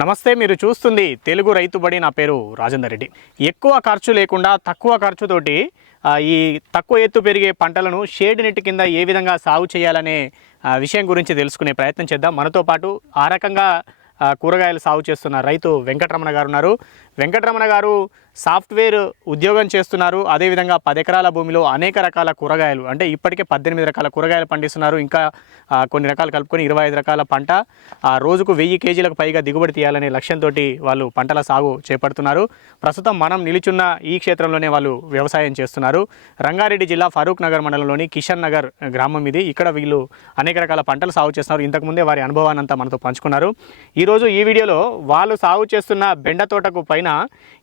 నమస్తే మీరు చూస్తుంది తెలుగు రైతుబడి నా పేరు రాజేందర్ రెడ్డి. ఎక్కువ ఖర్చు లేకుండా తక్కువ ఖర్చుతోటి ఈ తక్కువ ఎత్తు పెరిగే పంటలను షేడ్ నెట్ కింద ఏ విధంగా సాగు చేయాలనే విషయం గురించి తెలుసుకునే ప్రయత్నం చేద్దాం. మనతో పాటు ఆ రకంగా కూరగాయలు సాగు చేస్తున్న రైతు వెంకటరమణ గారు ఉన్నారు. వెంకటరమణ గారు సాఫ్ట్వేర్ ఉద్యోగం చేస్తున్నారు. అదేవిధంగా పది ఎకరాల భూమిలో అనేక రకాల కూరగాయలు అంటే ఇప్పటికే పద్దెనిమిది రకాల కూరగాయలు పండిస్తున్నారు. ఇంకా కొన్ని రకాలు కలుపుకొని ఇరవై ఐదు రకాల పంట ఆ, రోజుకు వెయ్యి కేజీలకు పైగా దిగుబడి తీయాలనే లక్ష్యంతో వాళ్ళు పంటల సాగు చేపడుతున్నారు. ప్రస్తుతం మనం నిలుచున్న ఈ క్షేత్రంలోనే వాళ్ళు వ్యవసాయం చేస్తున్నారు. రంగారెడ్డి జిల్లా ఫరూక్ నగర్ మండలంలోని కిషన్ నగర్ గ్రామం ఇది. ఇక్కడ వీళ్ళు అనేక రకాల పంటలు సాగు చేస్తున్నారు. ఇంతకుముందే వారి అనుభవాన్ని అంతా మనతో పంచుకున్నారు. ఈరోజు ఈ వీడియోలో వాళ్ళు సాగు చేస్తున్న బెండ తోటకు పైన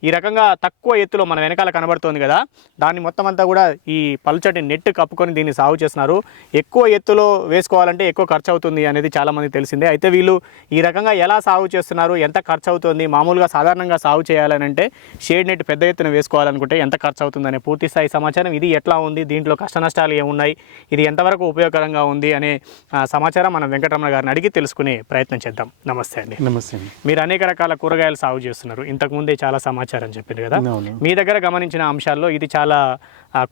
ఈ రకంగా తక్కువ ఎత్తులో మన వెనకాల కనబడుతోంది కదా. దాన్ని మొత్తం అంతా కూడా ఈ పలుచటి నెట్ కప్పుకొని దీన్ని సాగు చేస్తున్నారు. ఎక్కువ ఎత్తులో వేసుకోవాలంటే ఎక్కువ ఖర్చు అవుతుంది అనేది చాలామంది తెలిసిందే. అయితే వీళ్ళు ఈ రకంగా ఎలా సాగు చేస్తున్నారు? ఎంత ఖర్చు అవుతుంది మామూలుగా సాధారణంగా సాగు చేయాలని అంటే షేడ్ నెట్ పెద్ద ఎత్తున వేసుకోవాలనుకుంటే ఎంత ఖర్చు అవుతుందనే పూర్తి స్థాయి సమాచారం ఇది ఎట్లా ఉంది? దీంట్లో కష్ట నష్టాలు ఏమున్నాయి? ఇది ఎంతవరకు ఉపయోగకరంగా ఉంది? అనే సమాచారం మనం వెంకటరమణ గారిని అడిగి తెలుసుకునే ప్రయత్నం చేద్దాం. నమస్తే అండి. నమస్తే మీరు అనేక రకాల కూరగాయలు సాగు చేస్తున్నారు. ఇంతకుముందే చాలా సమాచారం చెప్పింది కదా? మీ దగ్గర గమనించిన అంశాల్లో ఇది చాలా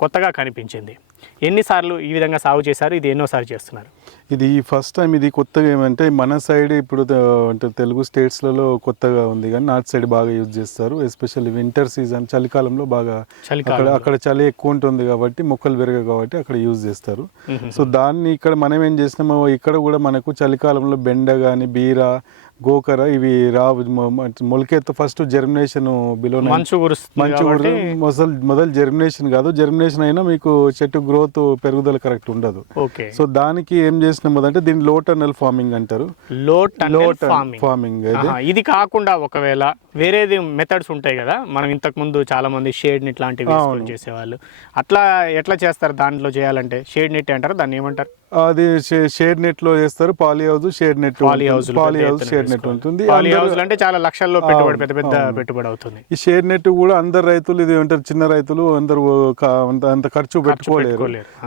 కొత్తగా కనిపించింది. ఎన్నిసార్లు ఈ విధంగా సాగు చేశారు? ఇది ఎన్నోసారి చేస్తున్నారు? ఇది ఫస్ట్ టైం ఇది కొత్తగా ఏమంటే మన సైడ్ ఇప్పుడు అంటే తెలుగు స్టేట్స్లలో కొత్తగా ఉంది కానీ నార్త్ సైడ్ బాగా యూజ్ చేస్తారు. ఎస్పెషల్లీ వింటర్ సీజన్ చలికాలంలో బాగా అక్కడ అక్కడ చలి ఎక్కువ ఉంటుంది కాబట్టి మొక్కలు పెరగవు కాబట్టి అక్కడ యూజ్ చేస్తారు. సో దాన్ని ఇక్కడ మనం ఏం చేసినామో ఇక్కడ కూడా మనకు చలికాలంలో బెండ కానీ బీర గోకర ఇవి మొ- మొలకెత్త ఫస్ట్ జర్మినేషన్ బిలో మంచు మంచి మొదలు మొదలు జర్మినేషన్ కాదు జర్మినేషన్ అయినా మీకు చెట్టు గ్రోత్ పెరుగుదల కరెక్ట్ ఉండదు. ఓకే. సో దానికి ఏం చేసినాము అంటే దీన్ని లో టన్నల్ ఫార్మింగ్ అంటారు. లో ఫార్మింగ్. ఇది కాకుండా ఒకవేళ వేరేది మెథడ్స్ ఉంటాయి కదా మనం ఇంతకు ముందు చాలా మంది షేడ్ నెట్ లాంటివి చేసేవాళ్ళు. అట్లా ఎట్లా చేస్తారు దాంట్లో చేయాలంటే? షేడ్ నెట్ అంటారు దాన్ని ఏమంటారు? అది షేడ్ నెట్లో చేస్తారు poly house shade net poly house poly house shade net ఉంటుంది. పాలీ అందరూ- హౌస్ అంటే చాలా లక్షల్లో పెట్టుబడి పెద్ద పెద్ద పెట్టుబడి అవుతుంది. ఈ షేడ్ నెట్ కూడా అందరు రైతులు ఇది అంటారు చిన్న రైతులు అందరు అంత- అంత ఖర్చు పెట్టుకోలేరు.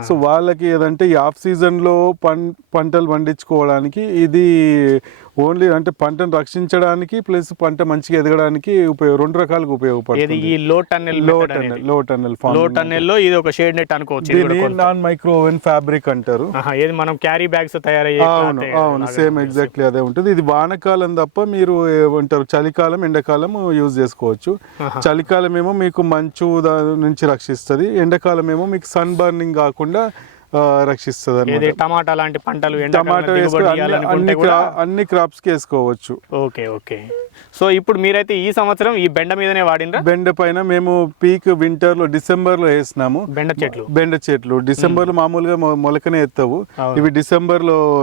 సో వాళ్ళకి ఏదంటే ఈ ఆఫ్ సీజన్లో పంటలు పండించుకోవడానికి ఇది ఓన్లీ అంటే పంటను రక్షించడానికి ప్లస్ పంట మంచిగా ఎదగడానికి ఉపయోగ రెండు రకాలుగా ఉపయోగపడుతుంది. ఈ లో టన్నెల్లో టన్నెల్లో టన్నెల్లో టన్నెల్లో ఇది ఒక షేడ్ నెట్ అనుకోవచ్చు. నాన్ మైక్రో ఓవెన్ ఫ్యాబ్రిక్ అంటారు. ఏది మనం క్యారీ బ్యాగ్స్ తయారయ్యే అవును అవును సేమ్ ఎగ్జాక్ట్లీ అదే ఉంటుంది. ఇది వానకాలం తప్ప మీరు ఏమంటారు చలికాలం ఎండాకాలం యూజ్ చేసుకోవచ్చు. చలికాలం ఏమో మీకు మంచు నుంచి రక్షిస్తుంది. ఎండాకాలం ఏమో మీకు సన్ బర్నింగ్ కాకుండా రక్షిస్తుంది టమాటా లాంటి పంటలు టమాటో అన్ని- క్రాప్స్కి వేసుకోవచ్చు. Okay okay. సో ఇప్పుడు మీరైతే ఈ సంవత్సరం ఈ బెండ మీదనే వాడినరా? బెండ పైన మేము పీక్ వింటర్లో డిసెంబర్లో వేసినాము. బెండ చెట్లు. బెండ చెట్లు. డిసెంబర్లో మామూలుగా మొలకనే ఎత్తవు. ఇవి డిసెంబర్లో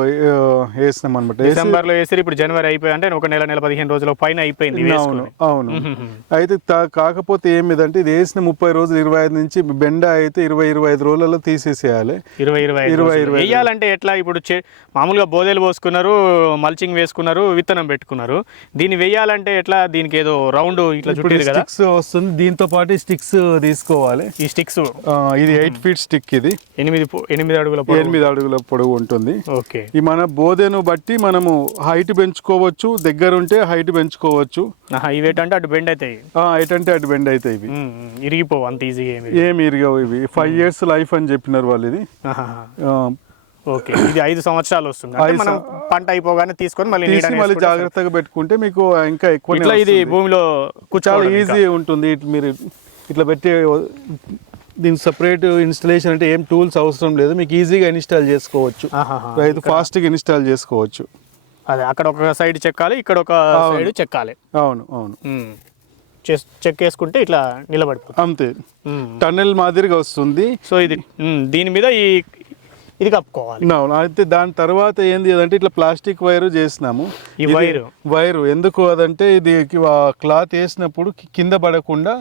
వేసినాం అనమాట డిసెంబర్లో వేసి ఇప్పుడు జనవరి అయిపోయి అంటే ఒక నెల నెల పదిహేను రోజుల పైన అయిపోయింది అవును. అవును. అయితే కాకపోతే ఏమిదంటే ఇది వేసిన ముప్పై రోజులు ఇరవై ఐదు నుంచి బెండ అయితే ఇరవై ఇరవై ఐదు రోజులలో తీసేసేయాలి. ఇరవై ఇరవై ఇరవై. ఇరవై. వేయాలంటే ఎట్లా? ఇప్పుడు చే- మామూలుగా బోదెలు పోసుకున్నారు మల్చింగ్ వేసుకున్నారు విత్తనం పెట్టుకున్నారు. దీన్ని వేయాలంటే ఎట్లా? దీనికి ఏదో రౌండ్ ఇట్లా చుట్టేది కదా? స్టిక్స్ వస్తుంది. దీంతో పాటు స్టిక్స్ తీసుకోవాలి. ఈ స్టిక్స్. ఇది ఎయిట్ ఫీట్ స్టిక్ ఇది. ఎనిమిది ఎనిమిది అడుగుల. ఎనిమిది అడుగుల పొడవు ఉంటుంది. ఓకే. ఈ మన బోధెను బట్టి మనము హైట్ పెంచుకోవచ్చు దగ్గర ఉంటే హైట్ పెంచుకోవచ్చు. ఆహా, ఇవేటంటే అటు బెండ్ అవుతాయి. ఆ, ఎటంటే అటు బెండ్ అవుతాయి ఇవి. ఇరిగిపోవు అంత ఈజీగా ఏమి ఇరిగావు ఇవి. ఫైవ్ ఇయర్స్ లైఫ్ అని చెప్పినారు వాళ్ళు ఇది. ఓకే ఇది ఐదు సంవత్సరాలు వస్తుంది. మనం పంట అయిపోగానే తీసుకొని మళ్ళీ మళ్ళీ జాగ్రత్తగా పెట్టుకుంటే మీకు ఇంకా ఎక్కువ ఇట్లా ఇది భూమిలో చాలా ఈజీ ఉంటుంది. మీరు ఇట్లా పెట్టి దీనికి సపరేట్ ఇన్స్టలేషన్ అంటే ఏం టూల్స్ అవసరం లేదు. మీకు ఈజీగా ఇన్స్టాల్ చేసుకోవచ్చు. రైతు ఫాస్ట్గా ఇన్స్టాల్ చేసుకోవచ్చు. అదే అక్కడ ఒక సైడ్ చెక్కాలి ఇక్కడ ఒక సైడ్ చెక్కాలి. అవును అవును. చెక్ వేసుకుంటే ఇట్లా నిలబడిపోతుంది. అంతే. టన్నెల్ మాదిరిగా వస్తుంది. సో ఇది దీని మీద ఈ ఇది కప్పుకోవాలి. అయితే దాని తర్వాత ఏంది అంటే ఇట్లా ప్లాస్టిక్ వైర్ చేసినాము. ఈ వైరు? వైరు. ఎందుకు అదంటే ఇది క్లాత్ వేసినప్పుడు కింద పడకుండా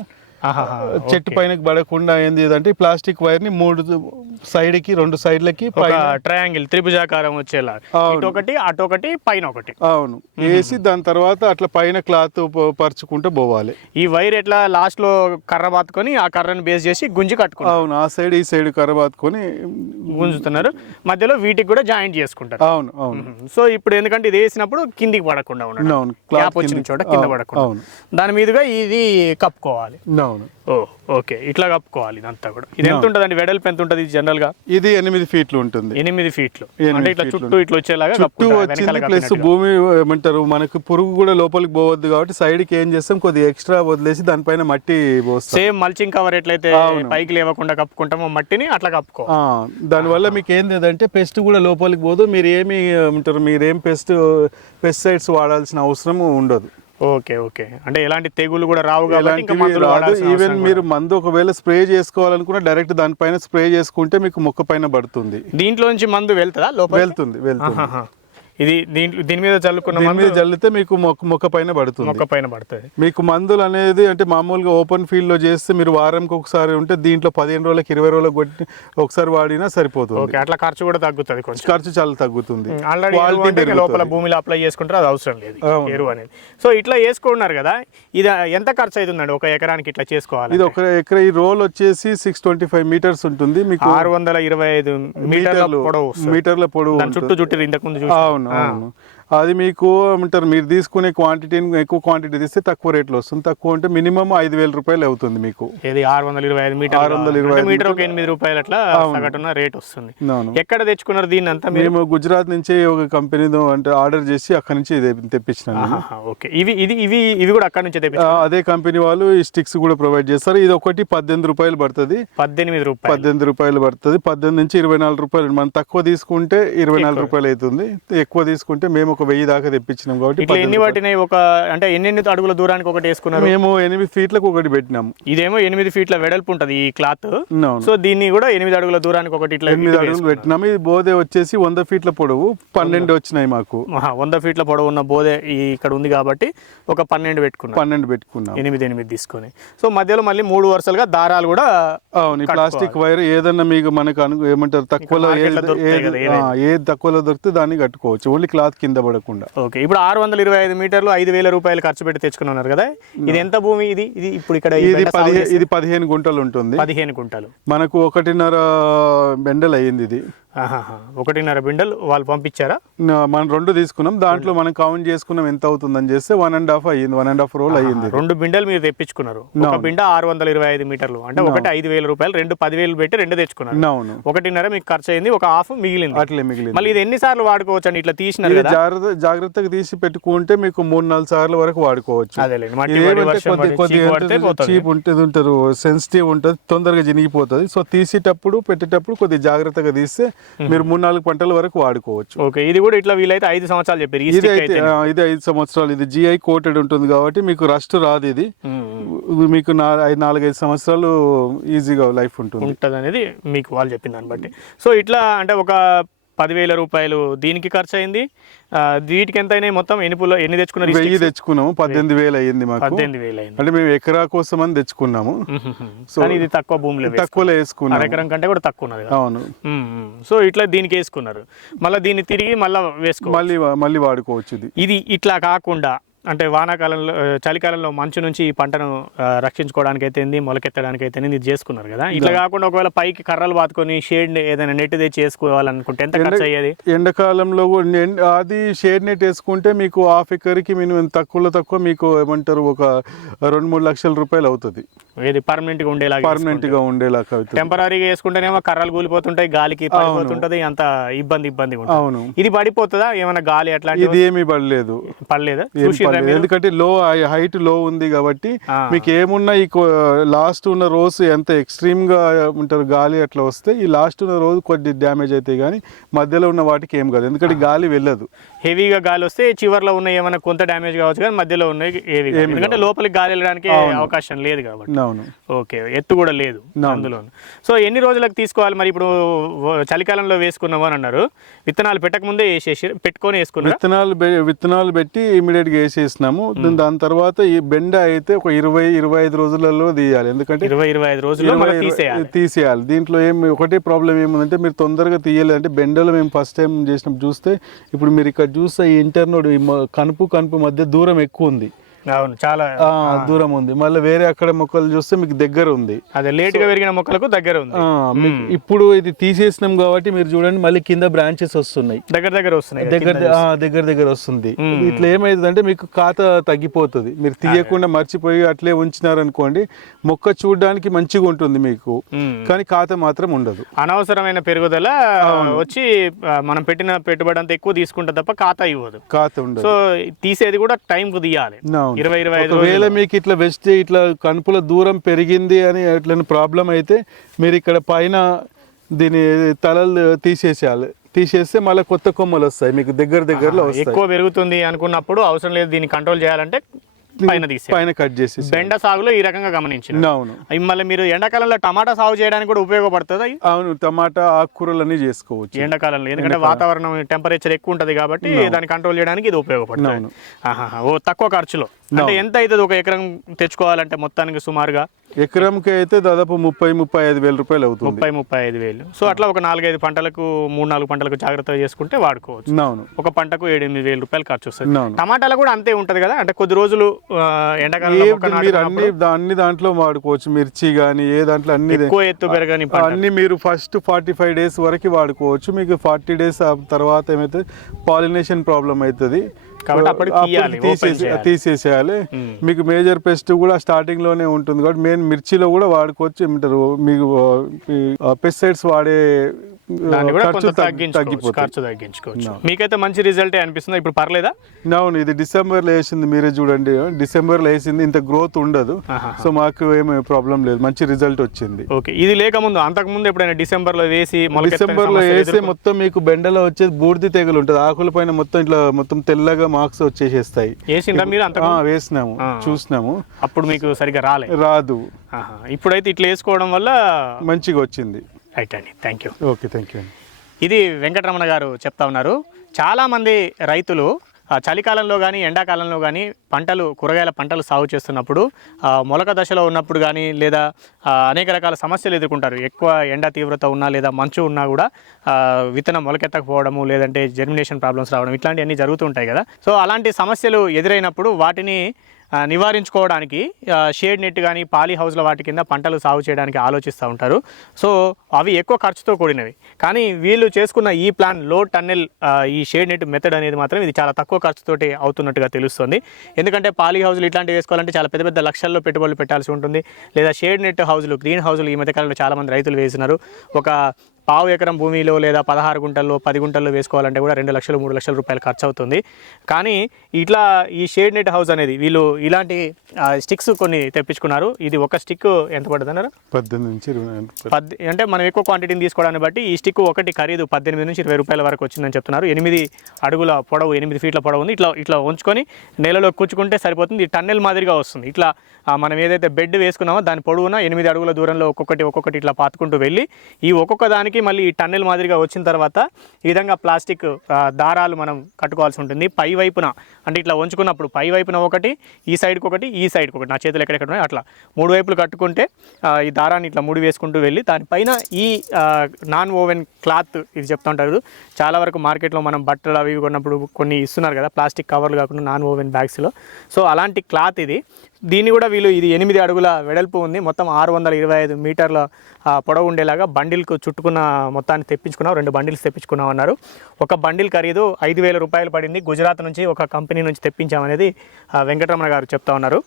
చెట్టు పైన పడకుండా ఏంది అంటే ఈ ప్లాస్టిక్ వైర్ని మూడు సైడ్కి రెండు సైడ్లకి ట్రయాంగిల్ త్రిభుజాకారం వచ్చేలా. ఒకటి అటు ఒకటి పైన ఒకటి. అవును. వేసి దాని తర్వాత అట్లా పైన క్లాత్ పరుచుకుంటూ పోవాలి. ఈ వైర్ ఎట్లా లాస్ట్లో కర్ర బాతుకొని ఆ కర్రను బేస్ చేసి గుంజి కట్టుకుంటారు. అవును ఆ సైడ్ ఈ సైడ్ కర్ర బాదుకొని గుంజుతున్నారు. మధ్యలో వీటికి కూడా జాయింట్ చేసుకుంటారు. అవును అవును. సో ఇప్పుడు ఎందుకంటే ఇది వేసినప్పుడు కిందికి పడకుండా ఉండడం. అవును క్లాత్ గ్యాప్ వచ్చిన చోట కింద పడకుండా. దాని మీదుగా ఇది కప్పుకోవాలి. అవును. ఓ ఓకే. ఇట్లా కప్పుకోవాలి ఇదంతా కూడా. ఇది ఎంత ఉంటుందండి? వెడల్పు ఎంత ఉంటుంది జనరల్గా ఇది ఎనిమిది ఫీట్లు ఉంటుంది. ఎనిమిది ఫీట్లు. అంటే ఇట్లా చుట్టూ ఇట్లా వచ్చేలాగా చుట్టూ వచ్చింది ప్లస్. భూమి ఏమంటారు మనకు పురుగు కూడా లోపలికి పోవద్దు కాబట్టి side కి ఏం చేస్తాం కొద్దిగా ఎక్స్ట్రా వదిలేసి దానిపైన మట్టి పోస్తాం. సేమ్ మల్చింగ్ కవర్ ఎట్లయితే. పైకి లేవకుండా కప్పుకుంటామో మట్టిని అట్లా కప్పుకో దానివల్ల మీకు ఏంది అంటే పెస్ట్ కూడా లోపలికి పోదు మీరు ఏమి ఏమంటారు మీరు ఏం పెస్ట్ పెస్టిసైడ్స్ వాడాల్సిన అవసరం ఉండదు. Okay okay. అంటే ఎలాంటి తెగులు కూడా రావు కాబట్టి రాదు. ఈవెన్ మీరు మందు ఒకవేళ స్ప్రే చేసుకోవాలనుకున్నా డైరెక్ట్ దానిపైన స్ప్రే చేసుకుంటే మీకు మొక్క పైన పడుతుంది. దీంట్లో నుంచి మందు వెళ్తుందా? వెళ్తుంది వెళ్తుంది. ఇది దీంట్లో దీని మీద చల్లుకున్న మందు జల్లితే మీకు మొక్క మొక్క పైన పడుతుంది. మొక్క పైన పడుతుంది మీకు మందులు అనేది అంటే మామూలుగా ఓపెన్ ఫీల్డ్లో చేస్తే మీరు వారంకి ఒకసారి ఉంటే దీంట్లో పదిహేను రోజులకి ఇరవై రోజులకు కొట్టి ఒకసారి వాడినా సరిపోతుంది. ఓకే అట్లా ఖర్చు కూడా తగ్గుతుంది కొంచెం. ఖర్చు చాలా తగ్గుతుంది. ఆల్రెడీ లోపల. భూమిలో అప్లై చేసుకుంటారు అది అవసరం లేదు. ఎరువు అనేది. సో ఇట్లా వేసుకున్నారు కదా ఇది ఎంత ఖర్చు అవుతుందండి ఒక ఎకరానికి ఇట్లా చేసుకోవాలి ఇది ఒక ఎకర ఈ రోల్ వచ్చేసి సిక్స్ ట్వంటీ ఫైవ్ మీటర్స్ ఉంటుంది. మీకు ఆరు వందల ఇరవై ఐదు మీటర్ల పొడవు. మీటర్ల పొడవు చుట్టూ చుట్టూ ఇంతకు ముందు చూసి అవును. అవును అది మీకు ఏమంటారు మీరు తీసుకునే క్వాంటిటీని ఎక్కువ క్వాంటిటీ తీస్తే తక్కువ రేట్లో వస్తుంది. తక్కువ అంటే మినిమం ఐదు వేల రూపాయలు అవుతుంది మీకు. ఇది ఆరు వందల ఇరవై ఐదు మీటర్ 625 మీటర్ ఒక ఎనిమిది రూపాయలు అట్లా సగటున రేట్ వస్తుంది. ఎక్కడ తెచ్చుకున్నారు దీన్ని అంతా మేము గుజరాత్ నుంచి ఒక కంపెనీతో అంటే ఆర్డర్ చేసి అక్కడి నుంచి తెప్పించినాను. ఆహాహా, ఓకే. ఇవి ఇది ఇవి ఇవి కూడా అక్కడ నుంచి అదే కంపెనీ వాళ్ళు ఈ స్టిక్స్ కూడా ప్రొవైడ్ చేస్తారు. ఇది ఒకటి పద్దెనిమిది రూపాయలు పడుతుంది. పద్దెనిమిది రూపాయలు. పద్దెనిమిది రూపాయలు పడుతుంది. పద్దెనిమిది నుంచి ఇరవై నాలుగు రూపాయలు. మనం తక్కువ తీసుకుంటే ఇరవై నాలుగు రూపాయలు అవుతుంది. ఎక్కువ తీసుకుంటే మేము ఒక వెయ్యి దాకా తెప్పించినాం కాబట్టి ఎన్ని వాటిని ఒక అంటే ఎన్నెన్ని అడుగుల దూరానికి ఒకటి వేసుకున్నారు? రూపాయలు. మేము ఎనిమిది ఫీట్లకు ఒకటి పెట్టినాము ఇదేమో ఎనిమిది ఫీట్ల వెడల్పు ఉంటది ఈ క్లాత్. సో దీన్ని కూడా ఎనిమిది అడుగుల దూరానికి ఒకటి ఇట్లా ఎనిమిది అడుగులు. పెట్టినాము ఇది బోధే వచ్చేసి వంద ఫీట్ల పొడవు పన్నెండు వచ్చినాయి మాకు. వంద ఫీట్ల పొడవు ఉన్న బోధే ఇక్కడ ఉంది కాబట్టి ఒక పన్నెండు పెట్టుకున్నారు పన్నెండు పెట్టుకున్నాం. ఎనిమిది ఎనిమిది తీసుకొని. సో మధ్యలో మళ్ళీ మూడు వరుసలుగా దారాలు కూడా అవును ప్లాస్టిక్ వైర్ ఏదన్నా మీకు మనకు ఏమంటారు తక్కువలో ఏది తక్కువలో దొరికితే దాన్ని కట్టుకోవచ్చు. ఓన్లీ క్లాత్ కింద పడకుండా ఓకే ఇప్పుడు ఆరు వందల ఇరవై ఐదు మీటర్లు ఐదు వేల రూపాయలు ఖర్చు పెట్టి తెచ్చుకున్నారు కదా? ఇది ఎంత భూమి? ఇది ఇది ఇప్పుడు ఇక్కడ ఇది ఇది పదిహేను గుంటలు ఉంటుంది. పదిహేను గుంటలు. మనకు ఒకటిన్నర బెండలు అయ్యింది ఇది. ఒకటిన్నర బిండలు వాళ్ళు పంపించారా? మనం రెండు తీసుకున్నాం. దాంట్లో మనం కౌంట్ చేసుకున్నాం ఎంత అవుతుందని చేస్తే వన్ అండ్ హాఫ్ అయ్యింది వన్ అండ్ హాఫ్ రోల్ అయ్యింది. రెండు బిండలు మీరు తెప్పించుకున్నారు. ఒక బిండ ఆరు వందల ఇరవై ఐదు మీటర్లు. అంటే ఒకటి ఐదు వేల రూపాయలు రెండు పదివేలు పెట్టి రెండు తెచ్చుకున్నారు. అవును ఒకటిన్నర మీకు ఖర్చు అయింది ఒక హాఫ్ మిగిలింది. అట్లే మిగిలింది. మళ్ళీ ఇది ఎన్ని సార్లు వాడుకోవచ్చు అండి ఇట్లా జాగ్రత్త జాగ్రత్తగా తీసి పెట్టుకుంటే మీకు మూడు నాలుగు సార్లు వరకు వాడుకోవచ్చు. చీప్ ఉంటుంది ఉంటారు సెన్సిటివ్ ఉంటుంది తొందరగా జినిగిపోతుంది సో తీసేటప్పుడు పెట్టేటప్పుడు కొద్ది జాగ్రత్తగా తీస్తే మీరు మూడు నాలుగు పంటల వరకు వాడుకోవచ్చు. ఓకే ఇది కూడా ఇట్లా వీలైతే ఐదు సంవత్సరాలు చెప్పారు ఇది అయితే ఇది ఐదు సంవత్సరాలు ఇది జిఐ కోటెడ్ ఉంటుంది కాబట్టి మీకు రస్ట్ రాదు ఇది. మీకు ఐదు నాలుగైదు సంవత్సరాలు ఈజీగా లైఫ్ ఉంటుంది ఉంటుంది. అనేది మీకు వాళ్ళు చెప్పిన దాన్ని బట్టి. సో ఇట్లా అంటే ఒక పదివేల రూపాయలు దీనికి ఖర్చు అయింది వీటికి ఎంత అయినాయి మొత్తం? ఎన్ని ఎన్ని తెచ్చుకున్నారు వెయ్యి? తెచ్చుకున్నాము. పద్దెనిమిది వేలు అయ్యింది మాకు. పద్దెనిమిది వేలు అయింది అంటే మేము ఎకరా కోసం అని తెచ్చుకున్నాము. కానీ ఇది తక్కువ భూమిలో తక్కువలో వేసుకున్నాము. అరెకరం కంటే కూడా తక్కువ ఉన్నది అవును. సో ఇట్లా దీనికి వేసుకున్నారు. మళ్ళీ దీన్ని తిరిగి మళ్ళీ వేసుకో మళ్ళీ మళ్ళీ వాడుకోవచ్చు ఇది ఇట్లా కాకుండా అంటే వానాకాలంలో చలికాలంలో మంచు నుంచి ఈ పంటను రక్షించుకోవడానికి అయితే మొలకెత్తడానికి అయితే ఇది చేసుకున్నారు కదా. ఇట్లా కాకుండా ఒకవేళ పైకి కర్రలు పాతుకొని షేడ్ ఏదైనా నెట్ తెచ్చి వేసుకోవాలనుకుంటే ఎంత ఖర్చు అయ్యేది ఎండాకాలంలో అది షేడ్ నెట్ వేసుకుంటే మీకు హాఫ్ ఎకర్కి మినిమం తక్కువలో తక్కువ మీకు ఏమంటారు ఒక రెండు మూడు లక్షల రూపాయలు అవుతుంది. ఏది పర్మనెంట్గా ఉండేలాగా పర్మనెంట్గా ఉండేలాగా టెంపరీగా వేసుకుంటేనేమో కర్రలు కూలిపోతుంటాయి గాలికి పడిపోతుంటది అంత ఇబ్బంది ఇబ్బంది ఉంటుంది. అవును. ఇది పడిపోతుందా? ఏమైనా గాలి అట్లాంటి ఇది ఏమీ పడలేదు. పడలేదా? ఎందుకంటే లో హైట్లో ఉంది కాబట్టి. మీకు ఏమున్నా ఈ లాస్ట్ ఉన్న రోజు ఎంత ఎక్స్ట్రీమ్గా ఉంటారు గాలి అట్లా వస్తే ఈ లాస్ట్ ఉన్న రోజు కొద్ది డ్యామేజ్ అవుతాయి కానీ మధ్యలో ఉన్న వాటికి ఏం కాదు. ఎందుకంటే గాలి వెళ్ళదు. హెవీగా గాలి వస్తే చివర్లో ఉన్న ఏమైనా కొంత డ్యామేజ్ కావచ్చు కానీ మధ్యలో కాదు. ఎందుకంటే లోపలికి గాలి వెళ్ళడానికి అవకాశం లేదు కాబట్టి. అవును. ఓకే. ఎత్తు కూడా లేదు అందులో సో ఎన్ని రోజులకు తీసుకోవాలి మరి? ఇప్పుడు చలికాలంలో వేసుకున్నాము అని అన్నారు. విత్తనాలు పెట్టక ముందే వేసేసి పెట్టుకొని వేసుకున్నారు? విత్తనాలు విత్తనాలు పెట్టి ఇమీడియట్గా వేసి తీసేసినాము. దాని తర్వాత ఈ బెండ అయితే ఒక ఇరవై ఇరవై ఐదు రోజులలో తీయాలి. ఎందుకంటే ఇరవై ఇరవై ఐదు ఇరవై- తీసేయాలి. దీంట్లో ఏం ఒకటే ప్రాబ్లం ఏముందంటే మీరు తొందరగా తీయలేదు అంటే బెండలో మేము ఫస్ట్ టైం చేసినప్పుడు చూస్తే ఇప్పుడు మీరు ఇక్కడ చూస్తే ఈ ఇంటర్నోడ్ కనుపు కనుపు మధ్య దూరం ఎక్కువ ఉంది. అవును చాలా దూరం ఉంది. మళ్ళీ వేరే అక్కడ మొక్కలు చూస్తే మీకు దగ్గర ఉంది. అదే లేట్గా పెరిగిన మొక్కలకు దగ్గర ఉంది. మీకు ఇప్పుడు ఇది తీసేసినాం కాబట్టి మీరు చూడండి మళ్ళీ కింద బ్రాంచెస్ వస్తున్నాయి. దగ్గర దగ్గర వస్తున్నాయి దగ్గర దగ్గర దగ్గర వస్తుంది. ఇట్లా ఏమైందంటే మీకు ఖాతా తగ్గిపోతుంది. మీరు తీయకుండా మర్చిపోయి అట్లే ఉంచినారనుకోండి మొక్క చూడడానికి మంచిగా ఉంటుంది మీకు. మ్మ్. కానీ ఖాతా మాత్రం ఉండదు. అనవసరమైన పెరుగుదల వచ్చి మనం పెట్టిన పెట్టుబడి అంతా ఎక్కువ తీసుకుంటే తప్ప ఖాతా ఇవ్వదు. ఖాతా ఉండదు. సో తీసేది కూడా టైం కు తీయాలి అవును. ఇరవై ఒకవేళ మీకు ఇట్లా వెస్ట్ ఇట్లా కనుపుల దూరం పెరిగింది అని అట్లా ప్రాబ్లం అయితే మీరు ఇక్కడ పైన దీని తలలు తీసేసేయాలి. తీసేస్తే మళ్ళీ కొత్త కొమ్మలు వస్తాయి. మీకు దగ్గర దగ్గరలో ఎక్కువ పెరుగుతుంది అనుకున్నప్పుడు అవసరం లేదు దీన్ని కంట్రోల్ చేయాలంటే పైన తీసే పైన కట్ చేసేసి బెండ సాగులో ఈ రకంగా గమనించిన అవును. మళ్ళీ మీరు ఎండాకాలంలో టమాటా సాగు చేయడానికి కూడా ఉపయోగపడుతుంది? అవి? అవును టమాటా ఆకుకూరలన్నీ చేసుకోవచ్చు. ఎండాకాలంలో ఎందుకంటే వాతావరణం టెంపరేచర్ ఎక్కువ ఉంటది కాబట్టి దాన్ని కంట్రోల్ చేయడానికి ఇది ఉపయోగపడుతుంది. ఓ తక్కువ ఖర్చులో. అంటే ఎంత అవుతుంది ఒక ఎకరం తెచ్చుకోవాలంటే మొత్తానికి సుమారుగా? ఎకరంకి అయితే దాదాపు ముప్పై ముప్పై ఐదు వేల రూపాయలు అవుతుంది. ముప్పై ముప్పై ఐదు వేలు. సో అట్లా ఒక నాలుగైదు పంటలకు మూడు నాలుగు పంటలకు జాగ్రత్తగా చేసుకుంటే వాడుకోవచ్చు. అవును ఒక పంటకు ఏడు ఎనిమిది వేలు రూపాయలు ఖర్చు వస్తుంది. టమాటాలు కూడా అంతే ఉంటది కదా? అంటే కొద్ది రోజులు మొక్క మీరు అన్ని అన్ని దాంట్లో వాడుకోవచ్చు. మిర్చి కానీ ఏ దాంట్లో అన్ని ఎక్కువ ఎత్తు పెరగని అన్ని మీరు ఫస్ట్ ఫార్టీ ఫైవ్ డేస్ వరకు వాడుకోవచ్చు. మీకు ఫార్టీ డేస్ తర్వాత ఏమైతే పాలినేషన్ ప్రాబ్లం అవుతుంది. తీసేసేయాలి. మీకు మేజర్ పెస్ట్ కూడా స్టార్టింగ్లోనే ఉంటుంది కాబట్టి మెయిన్ మిర్చిలో కూడా వాడుకోవచ్చు ఏమంటారు మీకు పెస్టిసైడ్స్ వాడే తగ్గించుకోవచ్చు మీకైతే మంచి రిజల్టే అనిపిస్తుంది? ఇప్పుడు పర్లేదా? అవును ఇది డిసెంబర్లో వేసింది మీరే చూడండి. డిసెంబర్లో వేసింది ఇంత గ్రోత్ ఉండదు. సో మాకు ఏమి ప్రాబ్లం లేదు మంచి రిజల్ట్ వచ్చింది. ఓకే ఇది లేకముందు అంతకు ముందు ఎప్పుడైనా డిసెంబర్లో వేసి డిసెంబర్లో ఎదుర్కొ- మొత్తం మీకు బెండలో వచ్చేది బూడిద తెగులు ఉంటుంది ఆకుల పైన మొత్తం ఇట్లా మొత్తం తెల్లగా మార్క్స్ వచ్చేసేస్తాయి. మీరు అంత వేసినాము చూసినాము. అప్పుడు మీకు సరిగ్గా రాలే. రాదు. ఇప్పుడైతే ఇట్లా వేసుకోవడం వల్ల మంచిగా వచ్చింది. రైట్ అండి thank you okay thank you ఇది వెంకటరమణ గారు చెప్తా ఉన్నారు. చాలామంది రైతులు చలికాలంలో కానీ ఎండాకాలంలో కానీ పంటలు కూరగాయల పంటలు సాగు చేస్తున్నప్పుడు మొలక దశలో ఉన్నప్పుడు కానీ లేదా అనేక రకాల సమస్యలు ఎదుర్కొంటారు. ఎక్కువ ఎండ తీవ్రత ఉన్నా లేదా మంచు ఉన్నా కూడా విత్తనం మొలకెత్తకపోవడము లేదంటే జర్మినేషన్ ప్రాబ్లమ్స్ రావడం ఇట్లాంటివన్నీ జరుగుతుంటాయి కదా. సో అలాంటి సమస్యలు ఎదురైనప్పుడు వాటిని నివారించుకోవడానికి షేడ్ నెట్ కానీ పాలీ హౌస్ల వాటి కింద పంటలు సాగు చేయడానికి ఆలోచిస్తూ ఉంటారు. సో అవి ఎక్కువ ఖర్చుతో కూడినవి. కానీ వీళ్ళు చేసుకున్న ఈ ప్లాన్లో టన్నెల్ ఈ షేడ్ నెట్ మెథడ్ అనేది మాత్రం ఇది చాలా తక్కువ ఖర్చుతోటి అవుతున్నట్టుగా తెలుస్తుంది. ఎందుకంటే పాలీ హౌస్లు ఇట్లాంటివి వేసుకోవాలంటే చాలా పెద్ద పెద్ద లక్షల్లో పెట్టుబడులు పెట్టాల్సి ఉంటుంది. లేదా షేడ్ నెట్ హౌస్లు గ్రీన్ హౌస్లు ఈ మధ్యకాలంలో చాలామంది రైతులు వేసినారు. ఒక పావు ఎకరం భూమిలో లేదా పదహారు గుంటల్లో పది గుంటల్లో వేసుకోవాలంటే కూడా రెండు లక్షలు మూడు లక్షల రూపాయలు ఖర్చు అవుతుంది కానీ ఇట్లా ఈ షేడ్ నెట్ హౌస్ అనేది వీళ్ళు ఇలాంటి స్టిక్స్ కొన్ని తెప్పించుకున్నారు. ఇది ఒక స్టిక్ ఎంత పడుతుంది అన్నారు పద్దెనిమిది నుంచి ఇరవై అంటే మనం ఎక్కువ క్వాంటిటీని తీసుకోవడాన్ని బట్టి ఈ స్టిక్ ఒకటి ఖరీదు పద్దెనిమిది నుంచి ఇరవై రూపాయల వరకు వచ్చిందని చెప్తున్నారు. ఎనిమిది అడుగుల పొడవు ఎనిమిది ఫీట్ల పొడవు ఉంది. ఇట్లా ఇట్లా ఉంచుకొని నేలలో కూర్చుకుంటే సరిపోతుంది. ఈ టన్నెల్ మాదిరిగా వస్తుంది. ఇట్లా మనం ఏదైతే బెడ్ వేసుకున్నామో దాని పొడవున ఎనిమిది అడుగుల దూరంలో ఒక్కొక్కటి ఒక్కొక్కటి ఇట్లా పాతుకుంటూ వెళ్ళి ఈ ఒక్కొక్క దానికి మళ్ళీ ఈ టన్నెల్ మాదిరిగా వచ్చిన తర్వాత ఈ విధంగా ప్లాస్టిక్ దారాలు మనం కట్టుకోవాల్సి ఉంటుంది. పై వైపున అంటే ఇట్లా ఉంచుకున్నప్పుడు పై వైపున ఒకటి ఈ సైడ్కి ఒకటి ఈ సైడ్కి ఒకటి. నా చేతులు ఎక్కడెక్కడ ఉన్నాయి అట్లా. మూడు వైపులు కట్టుకుంటే ఈ దారాన్ని ఇట్లా ముడి వేసుకుంటూ వెళ్ళి దానిపైన ఈ నాన్ ఓవెన్ క్లాత్ ఇది చెప్తా ఉంటారు చాలా వరకు మార్కెట్లో మనం బట్టలు అవి ఇవి కొన్నప్పుడు కొన్ని ఇస్తున్నారు కదా ప్లాస్టిక్ కవర్లు కాకుండా నాన్ ఓవెన్ బ్యాగ్స్లో. సో అలాంటి క్లాత్ ఇది. దీన్ని కూడా వీళ్ళు ఇది ఎనిమిది అడుగుల వెడల్పు ఉంది. మొత్తం ఆరు వందల ఇరవై ఐదు మీటర్ల పొడవు ఉండేలాగా బండిల్కు చుట్టుకున్న మొత్తాన్ని తెప్పించుకున్నాం. రెండు బండిల్స్ తెప్పించుకున్నాం అన్నారు. ఒక బండిల్ ఖరీదు ఐదు వేల రూపాయలు పడింది. గుజరాత్ నుంచి ఒక కంపెనీ నుంచి తెప్పించామనేది వెంకటరమణ గారు చెప్తా ఉన్నారు.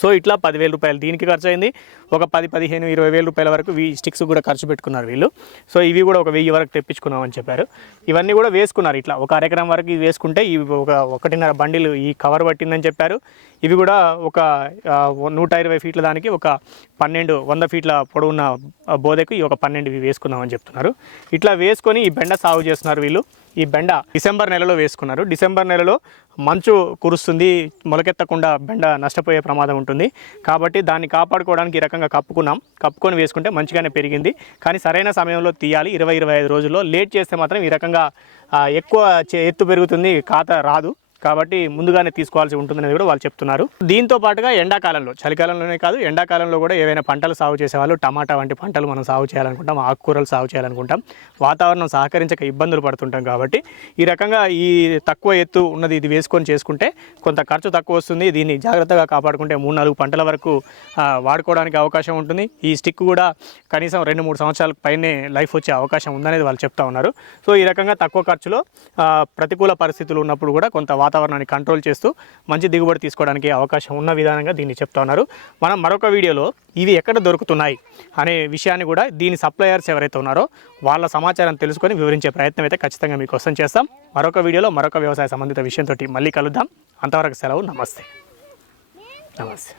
సో ఇట్లా పదివేల రూపాయలు దీనికి ఖర్చు అయింది ఒక పది పదిహేను ఇరవై వేల రూపాయల వరకు ఈ స్టిక్స్ కూడా ఖర్చు పెట్టుకున్నారు వీళ్ళు. సో ఇవి కూడా ఒక వెయ్యి వరకు తెప్పించుకున్నామని చెప్పారు. ఇవన్నీ కూడా వేసుకున్నారు ఇట్లా. ఒక అరెకరం వరకు ఇవి వేసుకుంటే ఇవి ఒక ఒకటిన్నర బండిలు ఈ కవర్ పట్టిందని చెప్పారు. ఇవి కూడా ఒక నూట ఇరవై ఫీట్ల దానికి ఒక పన్నెండు వంద ఫీట్ల పొడవున్న బోధకు బోదెకు ఈ ఒక పన్నెండు ఇవి వేసుకుందామని చెప్తున్నారు. ఇట్లా వేసుకొని ఈ బెండ సాగు చేస్తున్నారు వీళ్ళు. ఈ బెండ డిసెంబర్ నెలలో వేసుకున్నారు. డిసెంబర్ నెలలో మంచు కురుస్తుంది మొలకెత్తకుండా బెండ నష్టపోయే ప్రమాదం ఉంటుంది. కాబట్టి దాన్ని కాపాడుకోవడానికి ఈ రకంగా కప్పుకున్నాం. కప్పుకొని వేసుకుంటే మంచిగానే పెరిగింది. కానీ సరైన సమయంలో తీయాలి. ఇరవై ఇరవై ఐదు రోజుల్లో లేట్ చేస్తే మాత్రం ఈ రకంగా ఎక్కువ చే- ఎత్తు పెరుగుతుంది ఖాత రాదు. కాబట్టి ముందుగానే తీసుకోవాల్సి ఉంటుందని కూడా వాళ్ళు చెప్తున్నారు. దీంతో పాటుగా ఎండాకాలంలో చలికాలంలోనే కాదు ఎండాకాలంలో కూడా ఏవైనా పంటలు సాగు చేసేవాళ్ళు టమాటా వంటి పంటలు మనం సాగు చేయాలనుకుంటాం ఆకుకూరలు సాగు చేయాలనుకుంటాం వాతావరణం సహకరించక ఇబ్బందులు పడుతుంటాం కాబట్టి ఈ రకంగా ఈ తక్కువ ఎత్తు ఉన్నది ఇది వేసుకొని చేసుకుంటే కొంత ఖర్చు తక్కువ వస్తుంది. దీన్ని జాగ్రత్తగా కాపాడుకుంటే మూడు నాలుగు పంటల వరకు వాడుకోవడానికి అవకాశం ఉంటుంది. ఈ స్టిక్ కూడా కనీసం రెండు మూడు సంవత్సరాల పైనే లైఫ్ వచ్చే అవకాశం ఉందనేది వాళ్ళు చెప్తా ఉన్నారు. సో ఈ రకంగా తక్కువ ఖర్చులో ప్రతికూల పరిస్థితులు ఉన్నప్పుడు కూడా కొంత వాతావరణం వాతావరణాన్ని కంట్రోల్ చేస్తూ మంచి దిగుబడి తీసుకోవడానికి అవకాశం ఉన్న విధానంగా దీన్ని చెప్తా ఉన్నారు. మనం మరొక వీడియోలో ఇవి ఎక్కడ దొరుకుతున్నాయి అనే విషయాన్ని కూడా దీని సప్లయర్స్ ఎవరైతే ఉన్నారో వాళ్ళ సమాచారం తెలుసుకొని వివరించే ప్రయత్నం అయితే ఖచ్చితంగా మీకోసం చేస్తాం. మరొక వీడియోలో మరొక వ్యవసాయ సంబంధిత విషయంతో మళ్ళీ కలుద్దాం. అంతవరకు సెలవు. నమస్తే. నమస్తే.